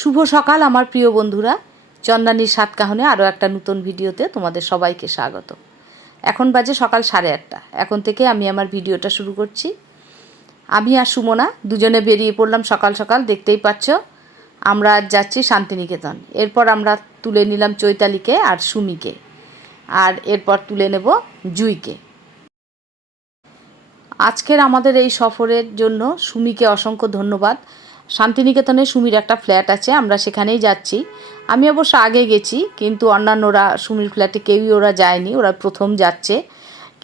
শুভ সকাল, আমার প্রিয় বন্ধুরা। চন্দানির সাত কাহনে আরও একটা নতুন ভিডিওতে তোমাদের সবাইকে স্বাগত। এখন বাজে সকাল সাড়ে আটটা। এখন থেকে আমি আমার ভিডিওটা শুরু করছি। আমি আর সুমনা দুজনে বেরিয়ে পড়লাম সকাল সকাল, দেখতেই পাচ্ছ। আমরা আজ যাচ্ছি শান্তিনিকেতন। এরপর আমরা তুলে নিলাম চৈতালিকে আর সুমিকে। আর এরপর তুলে নেব জুইকে। আজকের আমাদের এই সফরের জন্য সুমিকে অসংখ্য ধন্যবাদ। শান্তিনিকেতনে সুমির একটা ফ্ল্যাট আছে, আমরা সেখানেই যাচ্ছি। আমি অবশ্য আগে গেছি, কিন্তু অন্যান্যরা সুমির ফ্ল্যাটে কেউই ওরা যায়নি, ওরা প্রথম যাচ্ছে।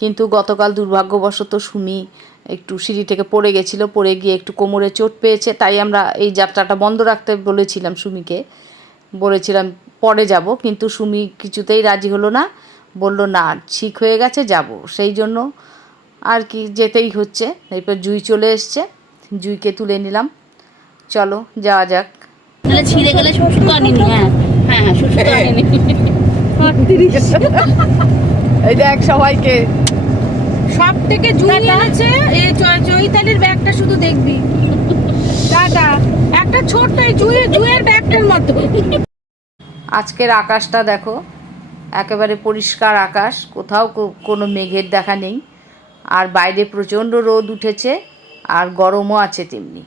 কিন্তু গতকাল দুর্ভাগ্যবশত সুমি একটু সিঁড়ি থেকে পড়ে গেছিল, পড়ে গিয়ে একটু কোমরে চোট পেয়েছে, তাই আমরা এই যাত্রাটা বন্ধ রাখতে বলেছিলাম সুমিকে। বলেছিলাম, পরে যাব। কিন্তু সুমি কিছুতেই রাজি হলো না, বলল, না, ঠিক হয়ে গেছে, যাব। সেই জন্য আর কি যেতেই হচ্ছে। এরপর জুই চলে এসছে, জুইকে তুলে নিলাম। চলো যাওয়া যাক। তাহলে ছিঁড়ে গেলে শ্বশুর আনিনি হ্যাঁ? হ্যাঁ হ্যাঁ শ্বশুর আনিনি। এই দেখ সবাইকে। সব থেকে জুই এনেছে এই চৈতালির ব্যাগটা শুধু দেখবি। টাটা। একটা ছোট্ট এই জুয়ে জুয়ের ব্যাগটার মতো। আজকের আকাশটা দেখো একেবারে পরিষ্কার আকাশ কোথাও কো- কোনো মেঘের দেখা নেই। আর বাইরে প্রচণ্ড রোদ উঠেছে আর গরমও আছে তেমনি।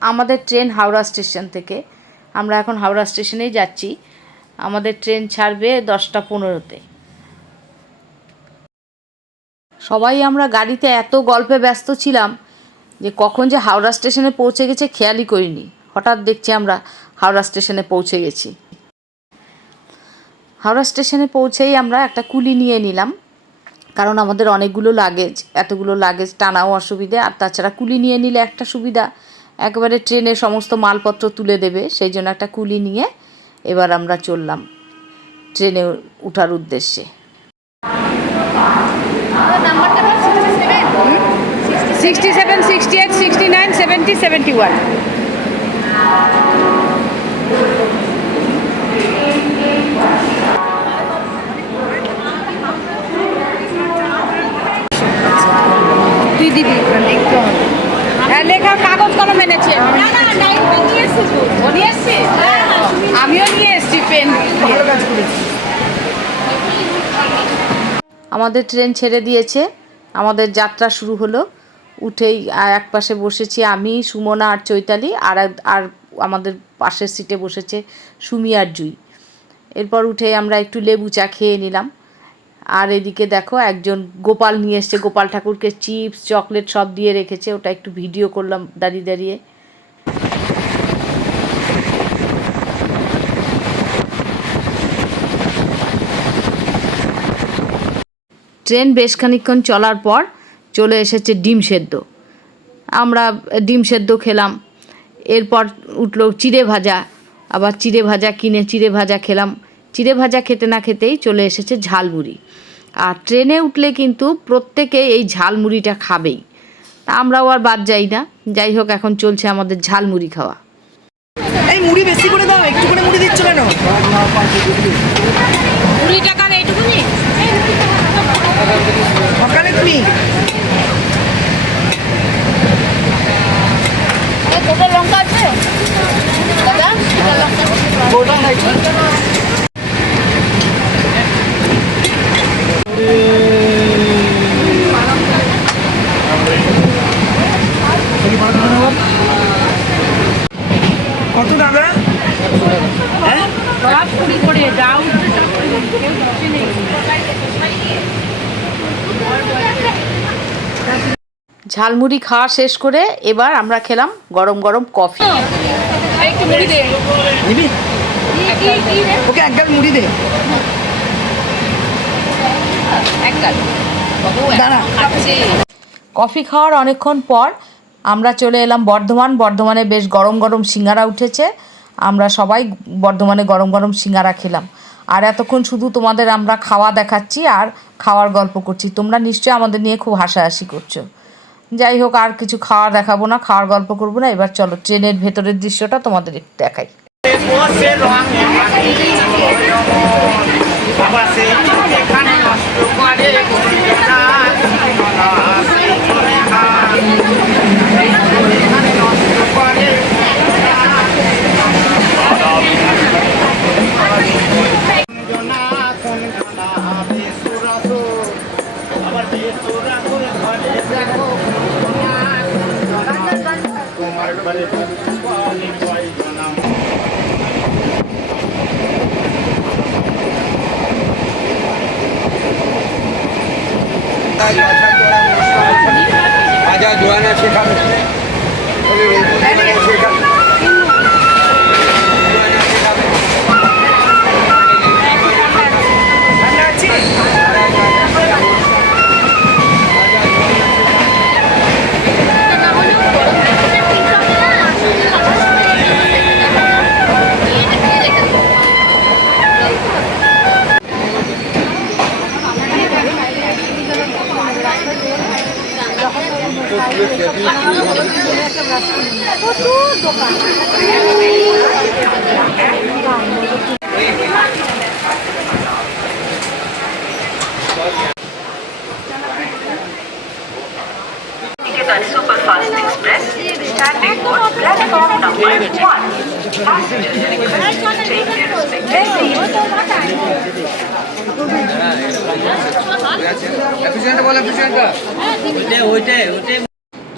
আমাদের ট্রেন হাওড়া স্টেশন থেকে। আমরা এখন হাওড়া স্টেশনেই যাচ্ছি। আমাদের ট্রেন ছাড়বে দশটা পনেরোতে। সবাই আমরা গাড়িতে এত গল্পে ব্যস্ত ছিলাম যে কখন যে হাওড়া স্টেশনে পৌঁছে গেছে খেয়ালই করিনি। হঠাৎ দেখছি আমরা হাওড়া স্টেশনে পৌঁছে গেছি। হাওড়া স্টেশনে পৌঁছেই আমরা একটা কুলি নিয়ে নিলাম। কারণ আমাদের অনেকগুলো লাগেজ, এতগুলো লাগেজ টানাও অসুবিধে। আর তাছাড়া কুলি নিয়ে নিলে একটা সুবিধা একেবারে ট্রেনে সমস্ত মালপত্র তুলে দেবে, সেই জন্য একটা কুলি নিয়ে এবার আমরা চললাম ট্রেনে ওঠার উদ্দেশ্যে। Seven, sixty eight, sixty nine, seventy seventy one. হ্যাঁ লেখার কাগজ কলম আমিও নিয়ে পেন আমাদের ট্রেন ছেড়ে দিয়েছে। আমাদের যাত্রা শুরু হলো। উঠেই এক পাশে বসেছি আমি, সুমনা আর চৈতালি আর আর আমাদের পাশের সিটে বসেছে সুমি আর জুই। এরপর উঠে আমরা একটু লেবু চা খেয়ে নিলাম। আর এদিকে দেখো একজন গোপাল নিয়ে এসছে, গোপাল ঠাকুরকে চিপস, চকলেট সব দিয়ে রেখেছে। ওটা একটু ভিডিও করলাম দাঁড়িয়ে দাঁড়িয়ে। ট্রেন বেশ খানিকক্ষণ চলার পর চলে এসেছে ডিম সেদ্ধ। আমরা ডিম সেদ্ধ খেলাম। এরপর উঠল চিড়ে ভাজা। আবার চিড়ে ভাজা কিনে চিড়ে ভাজা খেলাম। চিড়ে ভাজা খেতে না খেতেই চলে এসেছে ঝালমুড়ি। আর ট্রেনে উঠলে কিন্তু প্রত্যেকে এই ঝালমুড়িটা খাবেই। তা আমরাও আর বাদ যাই না। যাই হোক এখন চলছে আমাদের ঝালমুড়ি খাওয়া। এই মুড়ি বেশি করে দাও একটু করে মুড়ি দিচ্ছ কেন? কুড়ি টাকার এইটুকুনি সকালে তুমি? গোটা লঙ্কা আছে দাদা গোটা লঙ্কা কত দাদা? হ্যাঁ? সব কুড়ি করে যাও ঝালমুড়ি খাওয়া শেষ করে এবার আমরা খেলাম গরম গরম কফি। একটু মুড়ি দে। নিবি? ওকে এক গাল মুড়ি দে। কফি খাওয়ার অনেকক্ষণ পর আমরা চলে এলাম বর্ধমান। বর্ধমানে বেশ গরম গরম সিঙ্গারা উঠেছে। আমরা সবাই বর্ধমানে গরম গরম সিঙ্গারা খেলাম। আর এতক্ষণ শুধু তোমাদের আমরা খাওয়া দেখাচ্ছি আর খাওয়ার গল্প করছি। তোমরা নিশ্চয়ই আমাদের নিয়ে খুব হাসাহাসি করছ। যাই হোক আর কিছু খাওয়া দেখাবো না খাওয়ার গল্প করব না। এবার চলো ট্রেনের ভেতরের দৃশ্যটা তোমাদের একটু দেখাই। ভাজা জোয়ানা শেখাবে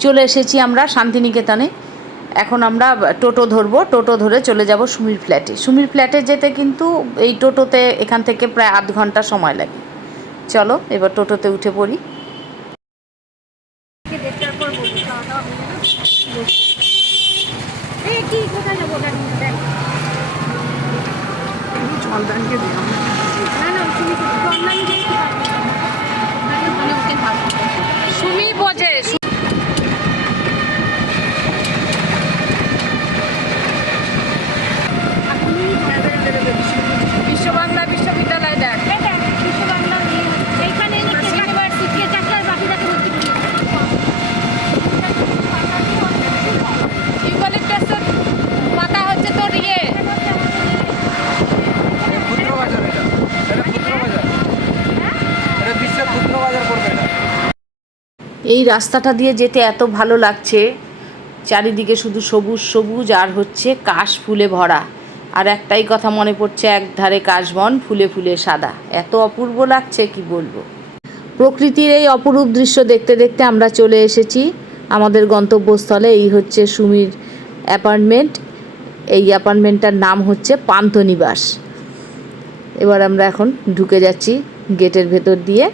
চলে এসেছি আমরা শান্তিনিকেতনে। এখন আমরা টোটো ধরবো টোটো ধরে চলে যাব সুমির ফ্ল্যাটে। সুমির ফ্ল্যাটে যেতে কিন্তু এই টোটোতে এখান থেকে প্রায় আধ ঘণ্টা সময় লাগে। চলো এবার টোটোতে উঠে পড়ি। Sumi bom dia. এই রাস্তাটা দিয়ে যেতে এত ভালো লাগছে। চারিদিকে শুধু সবুজ সবুজ আর হচ্ছে কাশ ফুলে ভরা। আর একটাই কথা মনে পড়ছে এক ধারে কাশবন, ফুলে ফুলে সাদা। এত অপূর্ব লাগছে, কি বলব? প্রকৃতির এই অপরূপ দৃশ্য দেখতে দেখতে আমরা চলে এসেছি। আমাদের গন্তব্যস্থলে এই হচ্ছে সুমির অ্যাপার্টমেন্ট। এই অ্যাপার্টমেন্টটার নাম হচ্ছে পান্থনিবাস। এবার আমরা এখন ঢুকে যাচ্ছি গেটের ভেতর দিয়ে,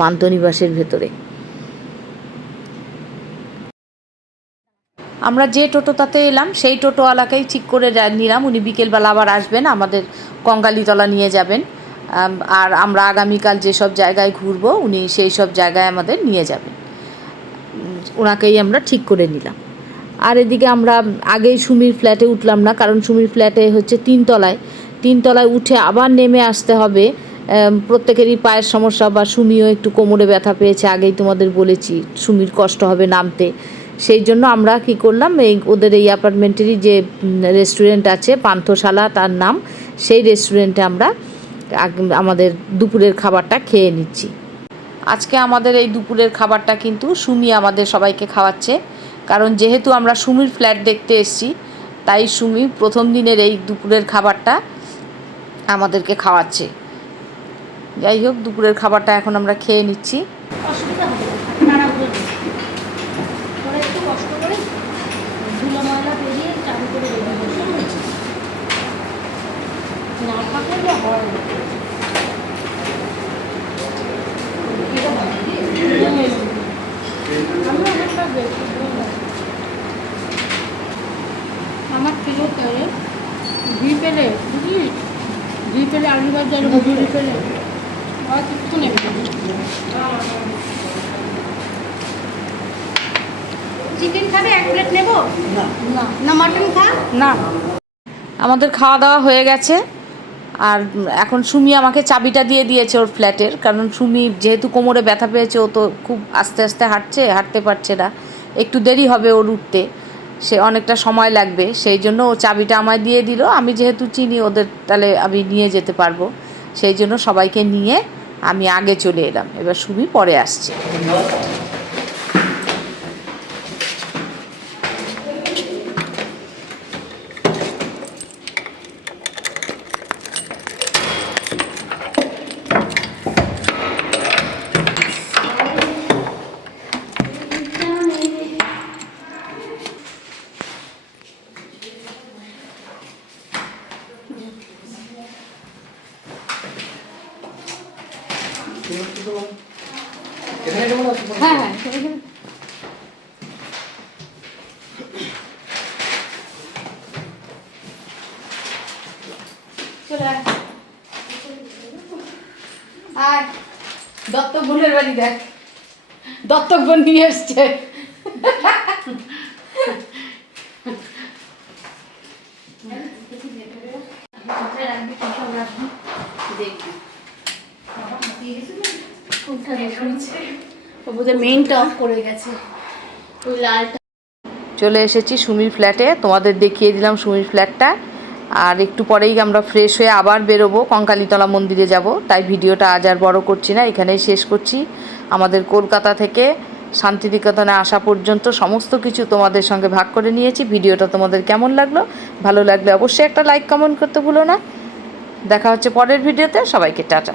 পান্থনিবাসের ভেতরে। আমরা যে টোটোটাতে এলাম, সেই টোটোওয়ালাকেই ঠিক করে নিলাম। উনি বিকেলবেলা আবার আসবেন, আমাদের কঙ্গালিতলা নিয়ে যাবেন। আর আমরা আগামীকাল যেসব জায়গায় ঘুরবো, উনি সেই সব জায়গায় আমাদের নিয়ে যাবেন। ওনাকেই আমরা ঠিক করে নিলাম। আর এদিকে আমরা আগেই সুমির ফ্ল্যাটে উঠলাম না, কারণ সুমির ফ্ল্যাটে হচ্ছে তিনতলায়। তিনতলায় উঠে আবার নেমে আসতে হবে। প্রত্যেকেরই পায়ের সমস্যা, বা সুমিও একটু কোমরে ব্যথা পেয়েছে, আগেই তোমাদের বলেছি, সুমির কষ্ট হবে নামতে। সেই জন্য আমরা কি করলাম, এই ওদের এই অ্যাপার্টমেন্টেরই যে রেস্টুরেন্ট আছে, পান্থশালা তার নাম, সেই রেস্টুরেন্টে আমরা আমাদের দুপুরের খাবারটা খেয়ে নিচ্ছি। আজকে আমাদের এই দুপুরের খাবারটা কিন্তু সুমি আমাদের সবাইকে খাওয়াচ্ছে, কারণ যেহেতু আমরা সুমির ফ্ল্যাট দেখতে এসেছি, তাই সুমি প্রথম দিনের এই দুপুরের খাবারটা আমাদেরকে খাওয়াচ্ছে। যাই হোক, দুপুরের খাবারটা এখন আমরা খেয়ে নিচ্ছি। অসুবিধা হবে না। তাড়াহুড়ো নেই। ওরা একটু কষ্ট করে ধুলো ময়লা বেরিয়ে চালু করে রেডি করছে না থাকলে হয় না। আমি অনেকটা বেশি বললাম। আমার প্রিয় তেলে ঘি পেলে বুঝলি? ঘি পেলে আলু ভাজা ঘি পেলে। আর চিকেন খাবে? এক প্লেট নেব? না। না মাটন খা? না। আমাদের খাওয়া দাওয়া হয়ে গেছে। আর এখন সুমি আমাকে চাবিটা দিয়ে দিয়েছে ওর ফ্ল্যাটের, কারণ সুমি যেহেতু কোমরে ব্যথা পেয়েছে, ও তো খুব আস্তে আস্তে হাঁটছে, হাঁটতে পারছে না। একটু দেরি হবে ওর উঠতে, সে অনেকটা সময় লাগবে, সেই জন্য ও চাবিটা আমায় দিয়ে দিল। আমি যেহেতু চিনি ওদের, তাহলে আমি নিয়ে যেতে পারব। সেই জন্য সবাইকে নিয়ে আমি আগে চলে এলাম। এবার সুমি পরে আসছে। দত্তক বোনের বাড়ি দেখ। দত্তক বোন নিয়ে এসছে। চলে এসেছি সুমির ফ্ল্যাটে তোমাদের দেখিয়ে দিলাম সুমির ফ্ল্যাটটা আর একটু পরেই আমরা ফ্রেশ হয়ে আবার বেরোবো। কঙ্কালীতলা মন্দিরে যাব। তাই ভিডিওটা আজ আর বড় করছি না, এখানেই শেষ করছি। আমাদের কলকাতা থেকে শান্তিনিকেতনে আসা পর্যন্ত সমস্ত কিছু তোমাদের সঙ্গে ভাগ করে নিয়েছি। ভিডিওটা তোমাদের কেমন লাগল? ভালো লাগলে অবশ্যই একটা লাইক কমেন্ট করতে ভুলো না। দেখা হচ্ছে পরের ভিডিওতে। সবাইকে টাটা।